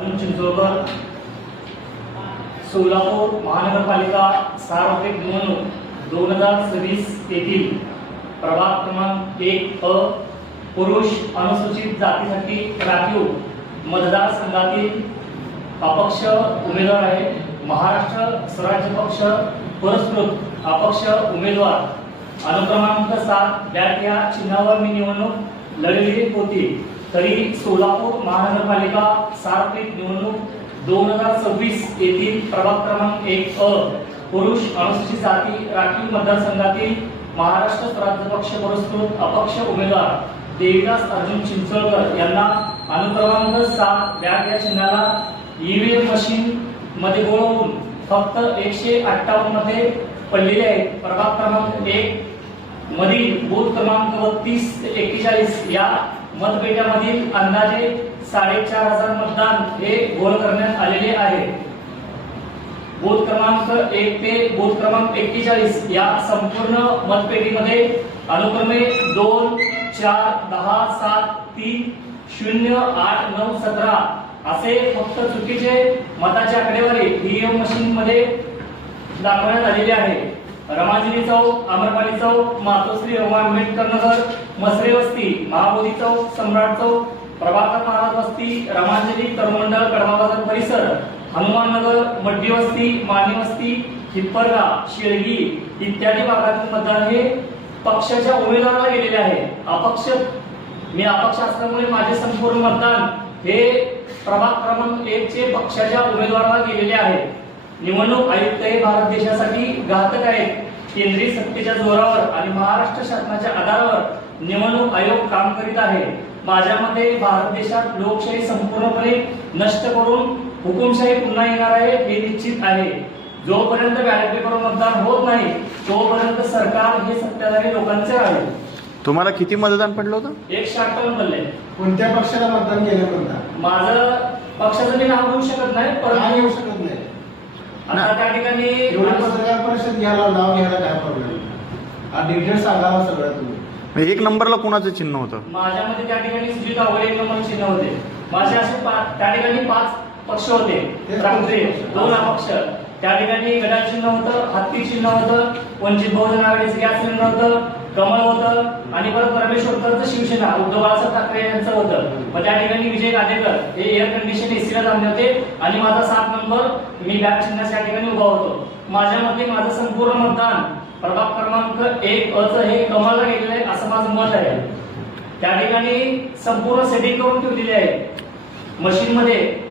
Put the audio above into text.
अर्जुन चिंचोळकर, सोलापूर महानगरपालिका सार्वत्रिक निवडणूक 2026 येथील प्रभाग क्रमांक 1 अ पुरुष अनुसूचित जातीसाठी राखीव मतदारसंघातील अपक्ष उमेदवार आहे। महाराष्ट्र स्वराज्य पक्ष पुरस्कृत अपक्ष उमेदवार अनुक्रमांक 7 बॅट या चिन्हावर मी निवडणूक लढवली होती। तरी सोलापूर महानगरपालिका सार्वत्रिक निवडणूक 2026 येथील प्रभाग क्रमांक 1 अ पुरुष अनुसूचित जाती राखीव मतदारसंघातील महाराष्ट्र स्वराज्य पक्ष पुरस्कृत अपक्ष उमेदवार देविदास अर्जुन चिंचोळकर यांना अनुक्रमांक 7 बॅट या चिन्हाला ईव्हीएम मशीन मध्ये गोळवून फक्त 158 मध्ये पडलेले आहेत। प्रभाग क्रमांक 1 मधील बूथ क्रमांक 32 ते 41 या मतपेट्यामधील अंदाजे 4500 मतदान हे गोळ करण्यात आलेले आहे। बूथ क्रमांक 1 ते बूथ क्रमांक 41 या संपूर्ण मतपेटीमध्ये अनुक्रमे 2, 4, 10, 7, 3, 0, 8, 9, 17 असे फक्त चुकीचे मताची आकडेवारी ईव्हीएम मशीन मध्ये दाखवण्यात आलेली आहे। रमाजिनी चौक, आम्रपाली चौक, मातोश्री आंबेडकर नगर, मसरे वस्ती, महाबोधी चौक, सम्राट चौक, प्रभाकर महाराज वस्ती, रमांजली तरुण मंडळ कडवा बाजार परिसर, हनुमान नगर, मड्डी वस्ती, मानी वस्ती, हिप्परगा, शेळगी इत्यादी भागातील मतदान हे पक्षाच्या उमेदवाराला गेलेले आहे। मी अपक्ष असल्यामुळे माझे संपूर्ण मतदान हे प्रभाग क्रमांक 1 चे पक्षाच्या उमेदवाराला गेलेले आहे। निवडणूक आयुक्त हे भारत देशासाठी घातक आहेत। केंद्रीय सत्तेच्या जोरावर आणि महाराष्ट्र शासनाच्या आधारावर निवडणूक आयोग काम करीत आहे। माझ्या मते भारत देशात लोकशाही संपूर्णपणे नष्ट करून हुकुमशाही पुन्हा येणार आहे हे निश्चित आहे। जोपर्यंत बॅलेट पेपरवर मतदान होत नाही तोपर्यंत सरकार हे सत्ताधारी लोकांचे आहे। तुम्हाला किती मतदान पडलं होतं? 158 पडले। कोणत्या पक्षाला मतदान केलं कोणता? माझं पक्षाचं मी नाव घेऊ शकत नाही, का घेऊ शकत नाही? आता त्या ठिकाणी एवढी पत्रकार परिषद घ्यायला नाव घ्यायला काय प्रॉब्लेम? हा डिटेल सांगावं सगळं तुम्ही। 1 नंबरला कोणाचं चिन्ह होतं? माझ्यामध्ये त्या ठिकाणी सुजित आवळे 1 नंबर चिन्ह होते। माझे असे त्या ठिकाणी 5 पक्ष होते, राष्ट्रीय 2 अपक्ष। त्या ठिकाणी गदा चिन्ह होतं, हत्ती चिन्ह होतं, वंचित बहुजन आघाडीचं गॅस चिन्ह होतं, कमळ होतं आणि परत परमेश्वरचं शिवसेना उद्धव बाळासाहेब ठाकरे यांचं होतं। मग त्या ठिकाणी विजय गादेकर हे एअर कंडिशन एसीला थांबले होते आणि माझा 7 नंबर मी बॅट चिन्हाच्या ठिकाणी उभा होतो। माझ्या मते माझं संपूर्ण मतदान प्रभाग क्रमांक 1 अ चं हे कमळला गेलेलं आहे असं माझं मत आहे। त्या ठिकाणी संपूर्ण सेटिंग करून ठेवलेली आहे मशीन मध्ये।